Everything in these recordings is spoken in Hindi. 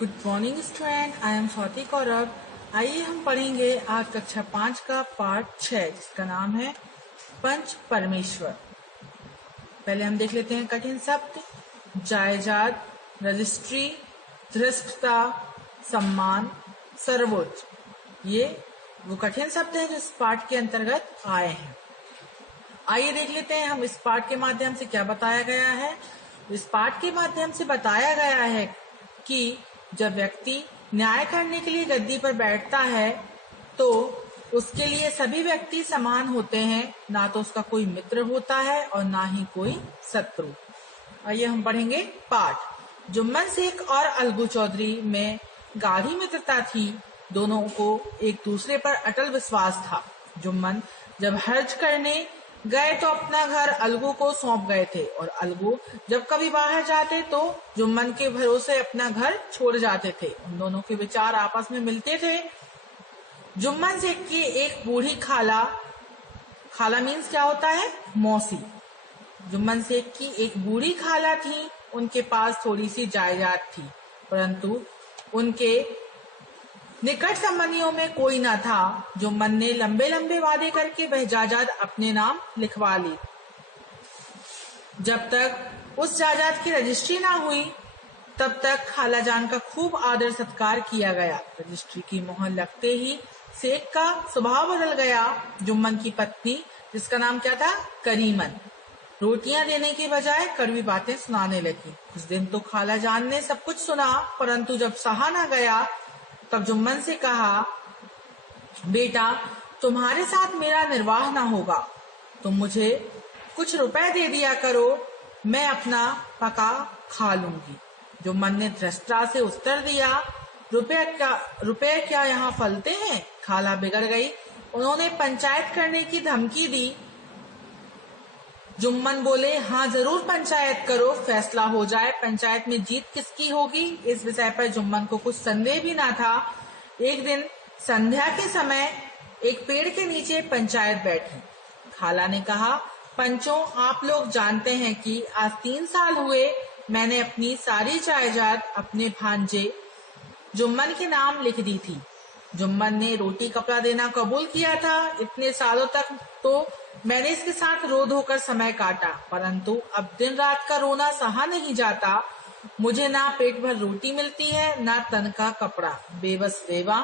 Good morning student, I am Swati Kaurav. आइए हम पढ़ेंगे आज कक्षा 5 का पार्ट 6 जिसका नाम है पंच परमेश्वर। पहले हम देख लेते हैं कठिन शब्द। जायदाद, रजिस्ट्री, धृष्टता, सम्मान, सर्वोच्च, ये वो कठिन शब्द हैं जो इस पाठ के अंतर्गत आए हैं। आइए देख लेते हैं हम इस पाठ के माध्यम से क्या बताया गया है। इस पाठ के माध्यम से बताया गया है कि जब व्यक्ति न्याय करने के लिए गद्दी पर बैठता है तो उसके लिए सभी व्यक्ति समान होते हैं, ना तो उसका कोई मित्र होता है और ना ही कोई शत्रु। आइए हम पढ़ेंगे पाठ। जुम्मन शेख और अलगू चौधरी में गाढ़ी मित्रता थी। दोनों को एक दूसरे पर अटल विश्वास था। जुम्मन जब हज करने गए तो अपना घर अलगू को सौंप गए थे और अलगू जब कभी बाहर जाते तो जुम्मन के भरोसे अपना घर छोड़ जाते थे। उन दोनों के विचार आपस में मिलते थे। जुम्मन शेख की एक बूढ़ी खाला मीन्स क्या होता है? मौसी। जुम्मन शेख की एक बूढ़ी खाला थी। उनके पास थोड़ी सी जायदाद थी, परंतु उनके निकट संबंधियों में कोई न था। जुम्मन ने लंबे लंबे वादे करके वह जायदाद अपने नाम लिखवा ली। जब तक उस जायदाद की रजिस्ट्री ना हुई तब तक खालाजान का खूब आदर सत्कार किया गया। रजिस्ट्री की मोहर लगते ही शेख का स्वभाव बदल गया। जुम्मन की पत्नी, जिसका नाम क्या था? करीमन, रोटियां देने के बजाय कड़वी बातें सुनाने लगी। उस दिन तो खालाजान ने सब कुछ सुना, परंतु जब सहा ना गया तब जुम्मन से कहा, बेटा, तुम्हारे साथ मेरा निर्वाह ना होगा। तुम मुझे कुछ रुपए दे दिया करो, मैं अपना पका खा लूंगी। जुम्मन ने धृष्टता से उत्तर दिया, रुपए क्या यहाँ फलते हैं? खाला बिगड़ गई। उन्होंने पंचायत करने की धमकी दी। जुम्मन बोले, हाँ जरूर पंचायत करो, फैसला हो जाए। पंचायत में जीत किसकी होगी, इस विषय पर जुम्मन को कुछ संदेह भी ना था। एक दिन संध्या के समय एक पेड़ के नीचे पंचायत बैठी। खाला ने कहा, पंचों, आप लोग जानते हैं कि आज 3 साल हुए मैंने अपनी सारी जायदाद अपने भांजे जुम्मन के नाम लिख दी थी। जुम्मन ने रोटी कपड़ा देना कबूल किया था। इतने सालों तक तो मैंने इसके साथ रो धोकर समय काटा, परंतु अब दिन रात का रोना सहा नहीं जाता। मुझे ना पेट भर रोटी मिलती है, ना तन का कपड़ा। बेबस बेवा,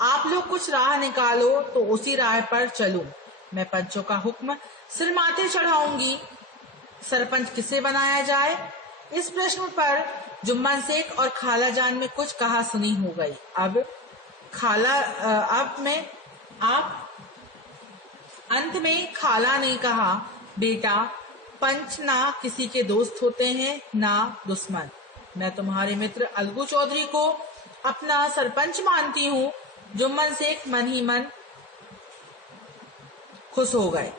आप लोग कुछ राह निकालो तो उसी राह पर चलूं। मैं पंचों का हुक्म सिर माथे चढ़ाऊंगी। सरपंच किसे बनाया जाए? इस प्रश्न पर जुम्मन शेख और खालाजान में कुछ कहा सुनी हो गई। अंत में खाला ने कहा, बेटा, पंच ना किसी के दोस्त होते हैं ना दुश्मन। मैं तुम्हारे मित्र अलगू चौधरी को अपना सरपंच मानती हूँ। जुम्मन शेख मन ही मन खुश हो गए।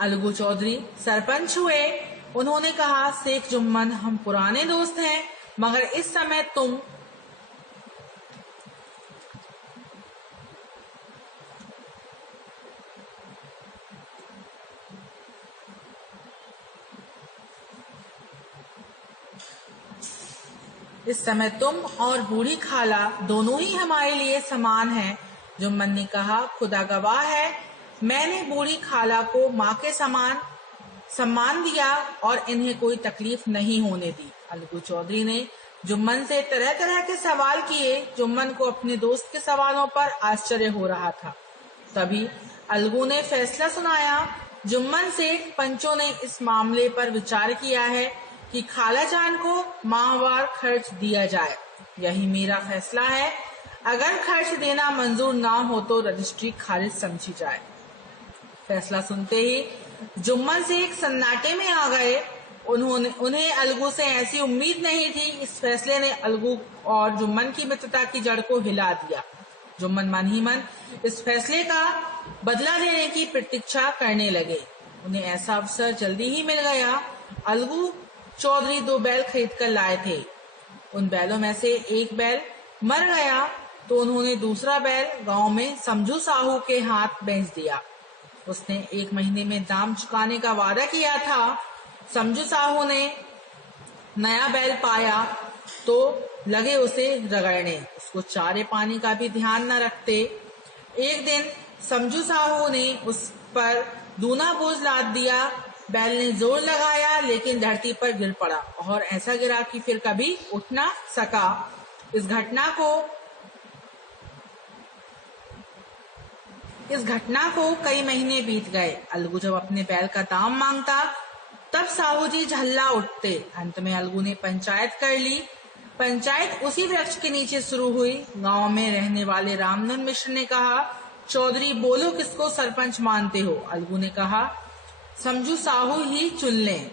अलगू चौधरी सरपंच हुए। उन्होंने कहा, शेख जुम्मन, हम पुराने दोस्त हैं, मगर इस समय तुम और बूढ़ी खाला दोनों ही हमारे लिए समान हैं। जुम्मन ने कहा, खुदा गवाह है, मैंने बूढ़ी खाला को माँ के समान सम्मान दिया और इन्हें कोई तकलीफ नहीं होने दी। अलगू चौधरी ने जुम्मन से तरह तरह के सवाल किए। जुम्मन को अपने दोस्त के सवालों पर आश्चर्य हो रहा था। तभी अलगू ने फैसला सुनाया, जुम्मन से पंचों ने इस मामले पर विचार किया है कि खालाजान को माहवार खर्च दिया जाए। यही मेरा फैसला है। अगर खर्च देना मंजूर ना हो तो रजिस्ट्री खारिज समझी जाए। फैसला सुनते ही जुम्मन शेख सन्नाटे में आ गए। उन्हें अलगू से ऐसी उम्मीद नहीं थी। इस फैसले ने अलगू और जुम्मन की मित्रता की जड़ को हिला दिया। जुम्मन मन ही मन इस फैसले का बदला लेने की प्रतीक्षा करने लगे। उन्हें ऐसा अवसर जल्दी ही मिल गया। अलगू चौधरी 2 बैल खरीद कर लाए थे। उन बैलों में से एक बैल मर गया तो उन्होंने दूसरा बैल गांव में समझू साहू के हाथ बेच दिया। उसने 1 महीने में दाम चुकाने का वादा किया था। समझू साहू ने नया बैल पाया तो लगे उसे रगड़ने, उसको चारे पानी का भी ध्यान न रखते। एक दिन समझू साहू ने उस पर दूना बोझ लाद दिया। बैल ने जोर लगाया लेकिन धरती पर गिर पड़ा और ऐसा गिरा कि फिर कभी उठ ना सका। इस घटना को कई महीने बीत गए। अलगू जब अपने बैल का दाम मांगता तब साहू जी झल्ला उठते। अंत में अलगू ने पंचायत कर ली। पंचायत उसी वृक्ष के नीचे शुरू हुई। गांव में रहने वाले रामनंद मिश्र ने कहा, चौधरी बोलो किसको सरपंच मानते हो? अलगू ने कहा, समझू साहू ही चुन लें।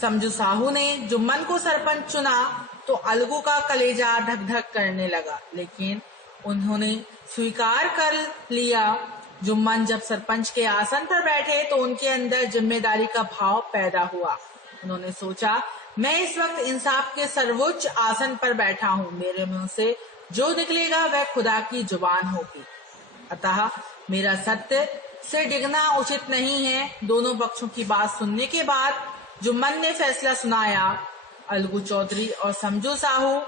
समझू साहू ने जुम्मन को सरपंच चुना तो अलगू का कलेजा धक धक करने लगा, लेकिन उन्होंने स्वीकार कर लिया। जुम्मन जब सरपंच के आसन पर बैठे तो उनके अंदर जिम्मेदारी का भाव पैदा हुआ। उन्होंने सोचा, मैं इस वक्त इंसाफ के सर्वोच्च आसन पर बैठा हूँ, मेरे मुंह से जो निकलेगा वह खुदा की जुबान होगी, अतः मेरा सत्य से डिगना उचित नहीं है। दोनों पक्षों की बात सुनने के बाद जुम्मन ने फैसला सुनाया, अलगू चौधरी और समझू साहू,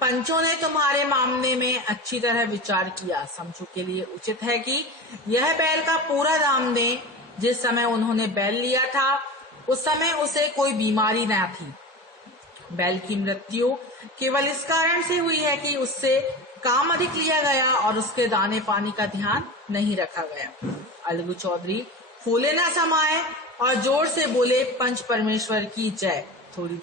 पंचों ने तुम्हारे मामले में अच्छी तरह विचार किया। समझू के लिए उचित है कि यह बैल का पूरा दाम दें। जिस समय उन्होंने बैल लिया था उस समय उसे कोई बीमारी न थी। बैल की मृत्यु केवल इस कारण से हुई है कि उससे काम अधिक लिया गया और उसके दाने पानी का ध्यान नहीं रखा गया। अलगू चौधरी फूले न समाये और जोर से बोले, पंच परमेश्वर की जय। थोड़ी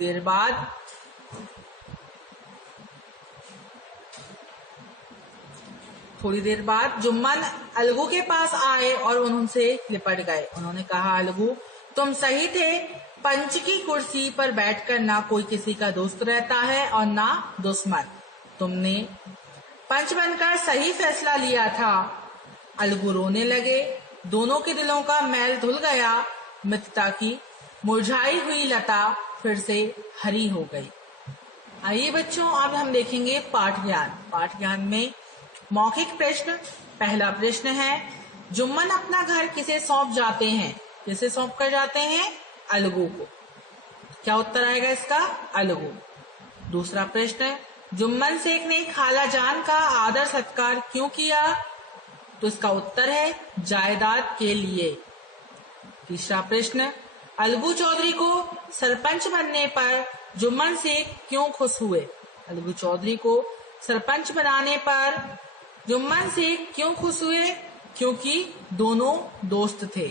देर बाद जुम्मन अलगू के पास आए और उनसे लिपट गए। उन्होंने कहा, अलगू तुम सही थे, पंच की कुर्सी पर बैठकर ना कोई किसी का दोस्त रहता है और ना दुश्मन। तुमने पंच बनकर सही फैसला लिया था। अलगू रोने लगे। दोनों के दिलों का मैल धुल गया। मित्रता की मुरझाई हुई लता फिर से हरी हो गई। आइए बच्चों, अब हम देखेंगे पाठ ज्ञान। पाठ ज्ञान में मौखिक प्रश्न। पहला प्रश्न है, जुम्मन अपना घर किसे सौंप जाते हैं? किसे सौंप कर जाते हैं? अलगू को। क्या उत्तर आएगा इसका? अलगू। दूसरा प्रश्न, जुम्मन शेख ने खाला जान का आदर सत्कार क्यों किया? तो इसका उत्तर है जायदाद के लिए। तीसरा प्रश्न, अलगू चौधरी को सरपंच बनने पर जुम्मन शेख क्यों खुश हुए? अलगू चौधरी को सरपंच बनाने पर जुम्मन शेख क्यों खुश हुए? क्योंकि दोनों दोस्त थे।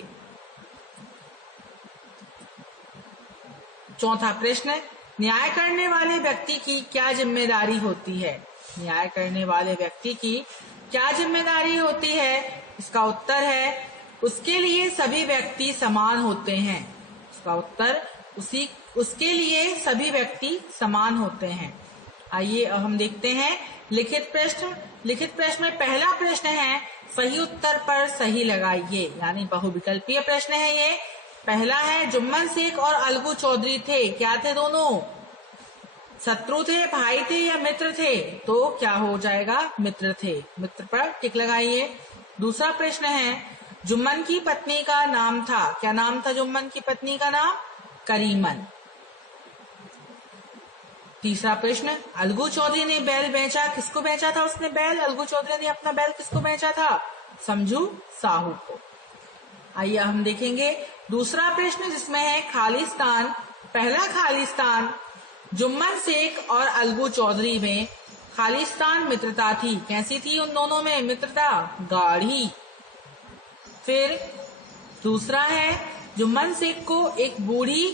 चौथा प्रश्न, न्याय करने वाले व्यक्ति की क्या जिम्मेदारी होती है? न्याय करने वाले व्यक्ति की क्या जिम्मेदारी होती है? इसका उत्तर है उसके लिए सभी व्यक्ति समान होते हैं। इसका उत्तर उसके लिए सभी व्यक्ति समान होते हैं। आइए अब हम देखते हैं लिखित प्रश्न। लिखित प्रश्न में पहला प्रश्न है, सही उत्तर पर सही लगाइए, यानी बहुविकल्पीय प्रश्न है ये। पहला है, जुम्मन शेख और अलगू चौधरी थे, क्या थे दोनों? शत्रु थे, भाई थे या मित्र थे? तो क्या हो जाएगा? मित्र थे। मित्र पर टिक लगाइए। दूसरा प्रश्न है, जुम्मन की पत्नी का नाम था, क्या नाम था जुम्मन की पत्नी का नाम? करीमन। तीसरा प्रश्न, अलगू चौधरी ने बैल बेचा, किसको बेचा था उसने बैल? अलगू चौधरी ने अपना बैल किसको बेचा था? समझू साहू को। आइए हम देखेंगे दूसरा प्रश्न जिसमें है खालिस्तान। पहला खालिस्तान, जुम्मन शेख और अलगू चौधरी में खालिस्तान मित्रता थी। कैसी थी उन दोनों में मित्रता? गाढ़ी। फिर दूसरा है, जुम्मन शेख को एक बूढ़ी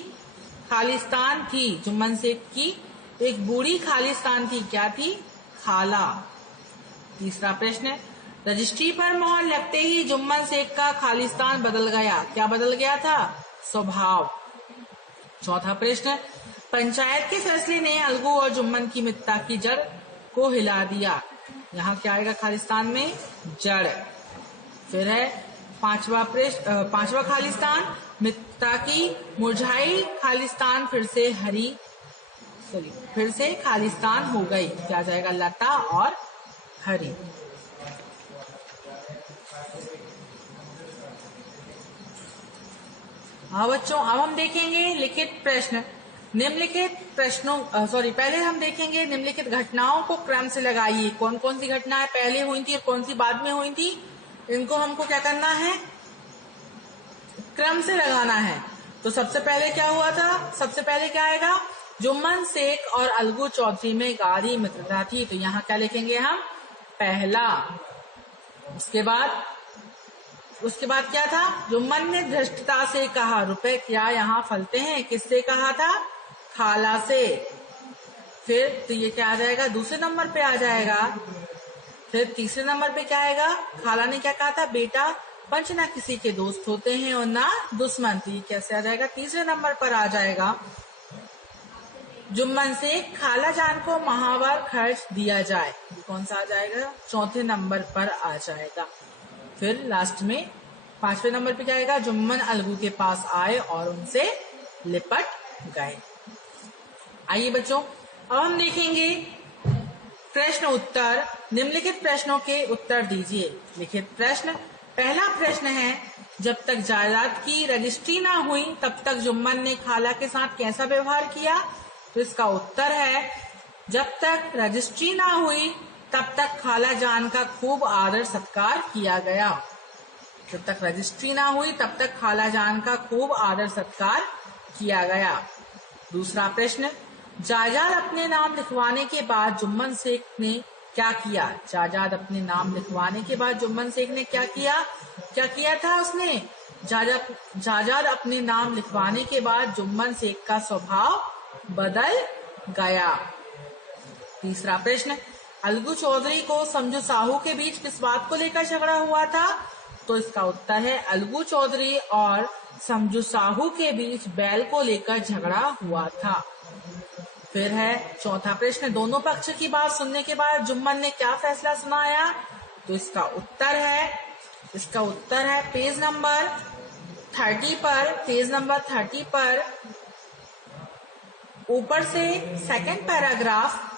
खालिस्तान थी। जुम्मन शेख की एक बूढ़ी खालिस्तान थी, क्या थी? खाला। तीसरा प्रश्न, रजिस्ट्री पर मोहर लगते ही जुम्मन शेख का खालिस्तान बदल गया, क्या बदल गया था? स्वभाव। चौथा प्रश्न, पंचायत के फैसले ने अलगू और जुम्मन की मित्रता की जड़ को हिला दिया, यहाँ क्या आएगा खालिस्तान में? जड़। फिर है पांचवा खालिस्तान, मित्रता की मुरझाई खालिस्तान फिर से हरी सॉरी फिर से खालिस्तान हो गई। क्या जाएगा? लता और हरी। हाँ बच्चों, अब हम देखेंगे लिखित प्रश्न। निम्नलिखित प्रश्नों पहले हम देखेंगे निम्नलिखित घटनाओं को क्रम से लगाइए। कौन कौन सी घटनाएं पहले हुई थी और कौन सी बाद में हुई थी, इनको हमको क्या करना है? क्रम से लगाना है। तो सबसे पहले क्या हुआ था? सबसे पहले क्या आएगा? जुम्मन शेख और अलगू चौधरी में गाढ़ी मित्रता थी। तो यहाँ क्या लिखेंगे हम? पहला। उसके बाद क्या था? जुम्मन ने धृष्टता से कहा, रुपए क्या यहाँ फलते हैं? किससे कहा था? खाला से। फिर तो ये क्या आ जाएगा? दूसरे नंबर पे आ जाएगा। फिर तीसरे नंबर पे क्या आएगा? खाला ने क्या कहा था? बेटा पंच ना किसी के दोस्त होते हैं और ना दुश्मन। तो ये कैसे आ जाएगा? तीसरे नंबर पर आ जाएगा। जुम्मन से खाला जान को महावर खर्च दिया जाए, कौन सा आ जाएगा? चौथे नंबर पर आ जाएगा। फिर लास्ट में पांचवें नंबर पे क्या आएगा? जुम्मन अलगू के पास आए और उनसे लिपट गए। आइए बच्चों, अब हम देखेंगे प्रश्न उत्तर। निम्नलिखित प्रश्नों के उत्तर दीजिए। लिखित प्रश्न। पहला प्रश्न है, जब तक जायदाद की रजिस्ट्री ना हुई तब तक जुम्मन ने खाला के साथ कैसा व्यवहार किया? तो इसका उत्तर है, जब तक रजिस्ट्री ना हुई तब तक खाला जान का खूब आदर सत्कार किया गया। जब तक रजिस्ट्री ना हुई तब तक खाला जान का खूब आदर सत्कार किया गया। दूसरा प्रश्न, जायदाद अपने नाम लिखवाने के बाद जुम्मन शेख ने क्या किया? जायदाद अपने नाम लिखवाने के बाद जुम्मन शेख ने क्या किया? क्या किया था उसने? जायदाद अपने नाम लिखवाने के बाद जुम्मन शेख का स्वभाव बदल गया। तीसरा प्रश्न, अलगू चौधरी को समझू साहू के बीच किस बात को लेकर झगड़ा हुआ था? तो इसका उत्तर है, अलगू चौधरी और समझू साहू के बीच बैल को लेकर झगड़ा हुआ था। फिर है चौथा प्रश्न, दोनों पक्ष की बात सुनने के बाद जुम्मन ने क्या फैसला सुनाया? तो इसका उत्तर है पेज नंबर 30 पर ऊपर से सेकंड पैराग्राफ।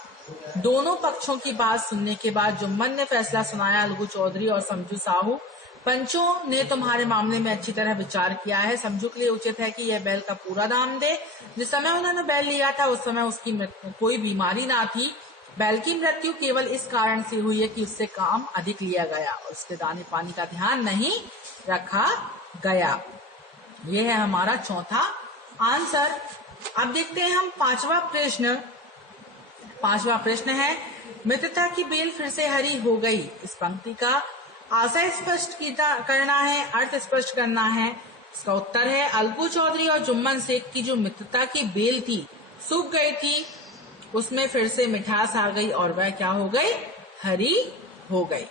दोनों पक्षों की बात सुनने के बाद जुम्मन ने फैसला सुनाया, अलगू चौधरी और समझू साहू पंचों ने तुम्हारे मामले में अच्छी तरह विचार किया है। समझू के लिए उचित है कि यह बैल का पूरा दाम दे। जिस समय उन्होंने बैल लिया था उस समय उसकी कोई बीमारी ना थी। बैल की मृत्यु केवल इस कारण से हुई है कि उससे काम अधिक लिया गया और उसके दाने पानी का ध्यान नहीं रखा गया। यह है हमारा चौथा आंसर। अब देखते हैं हम पांचवा प्रश्न है, मित्रता की बेल फिर से हरी हो गई। इस पंक्ति का आशय स्पष्ट करना है, अर्थ स्पष्ट करना है। इसका उत्तर है, अलगू चौधरी और जुम्मन शेख की जो मित्रता की बेल थी सूख गई थी, उसमें फिर से मिठास आ गई और वह क्या हो गई? हरी हो गई।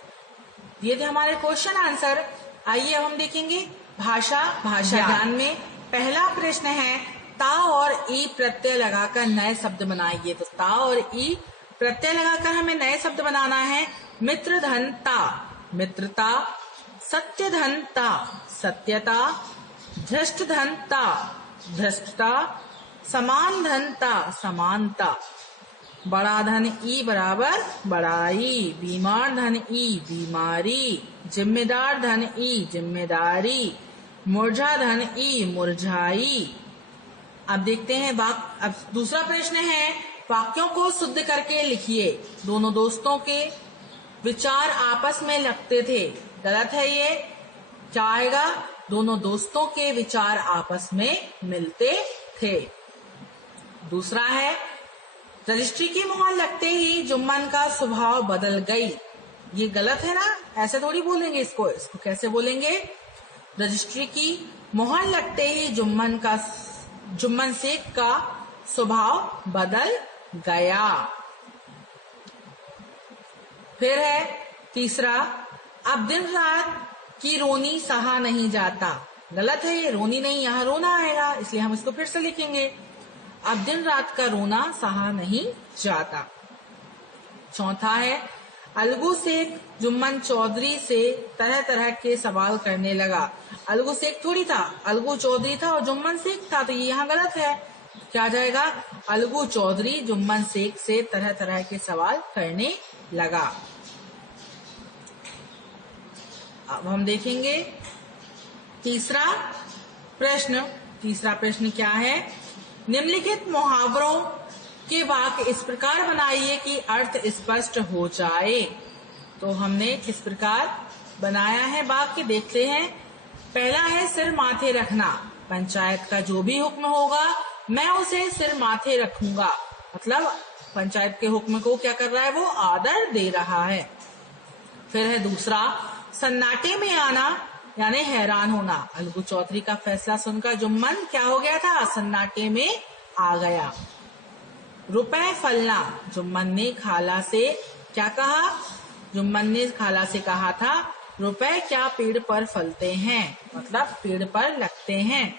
ये थे हमारे क्वेश्चन आंसर। आइए अब हम देखेंगे भाषा ज्ञान में। पहला प्रश्न है, ता और ई प्रत्यय लगाकर नए शब्द बनाइए। तो ता और ई प्रत्यय लगाकर हमें नए शब्द बनाना है। मित्र धन ता, मित्रता। सत्य धन ता, सत्यता। धृष्ट धन ता, धृष्टता। समान धन ता, समानता। बड़ा धन ई बराबर बड़ाई। बीमार धन ई बीमारी। जिम्मेदार धन ई जिम्मेदारी। मुरझा धन ई मुरझाई। अब देखते हैं अब दूसरा प्रश्न है, वाक्यों को शुद्ध करके लिखिए। दोनों दोस्तों के विचार आपस में लगते थे। गलत है ये। क्या आएगा? दोनों दोस्तों के विचार आपस में मिलते थे। दूसरा है, रजिस्ट्री की मुहर लगते ही जुम्मन का स्वभाव बदल गई। ये गलत है ना, ऐसे थोड़ी बोलेंगे इसको कैसे बोलेंगे? रजिस्ट्री की मुहर लगते ही जुम्मन शेख का स्वभाव बदल गया। फिर है तीसरा, अब दिन रात की रोनी सहा नहीं जाता। गलत है ये, रोनी नहीं, यहाँ रोना आएगा, इसलिए हम इसको फिर से लिखेंगे। अब दिन रात का रोना सहा नहीं जाता। चौथा है, अलगू शेख जुम्मन चौधरी से तरह तरह के सवाल करने लगा। अलगू शेख थोड़ी था, अलगू चौधरी था और जुम्मन शेख था, तो ये यहाँ गलत है। क्या आ जाएगा? अलगू चौधरी जुम्मन शेख से तरह तरह के सवाल करने लगा। अब हम देखेंगे तीसरा प्रश्न क्या है? निम्नलिखित मुहावरों के वाक्य इस प्रकार बनाइए कि अर्थ स्पष्ट हो जाए। तो हमने किस प्रकार बनाया है वाक्य देखते हैं। पहला है सिर माथे रखना। पंचायत का जो भी हुक्म होगा मैं उसे सिर माथे रखूंगा। मतलब पंचायत के हुक्म को क्या कर रहा है? वो आदर दे रहा है। फिर है दूसरा, सन्नाटे में आना यानी हैरान होना। अलगू चौधरी का फैसला सुनकर जुम्मन क्या हो गया था? सन्नाटे में आ गया। रुपए फलना। जुम्मन ने खाला से क्या कहा? जुम्मन ने खाला से कहा था रुपए क्या पेड़ पर फलते हैं, मतलब पेड़ पर लगते हैं।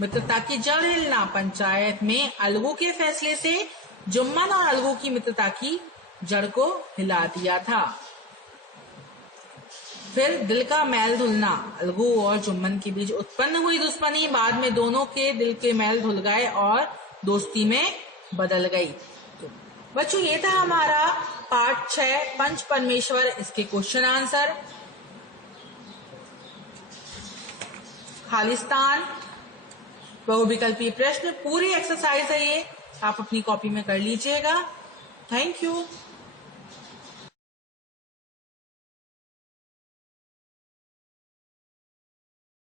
मित्रता की जड़ हिलना। पंचायत में अलगू के फैसले से जुम्मन और अलगू की मित्रता की जड़ को हिला दिया था। फिर दिल का मैल धुलना। अलगू और जुम्मन के बीच उत्पन्न हुई दुश्मनी बाद में दोनों के दिल के मैल धुल गए और दोस्ती में बदल गई। तो बच्चों ये था हमारा पार्ट 6 पंच परमेश्वर, इसके क्वेश्चन आंसर। खालिस्तान, बहुविकल्पीय प्रश्न, पूरी एक्सरसाइज है ये, आप अपनी कॉपी में कर लीजिएगा। Thank you.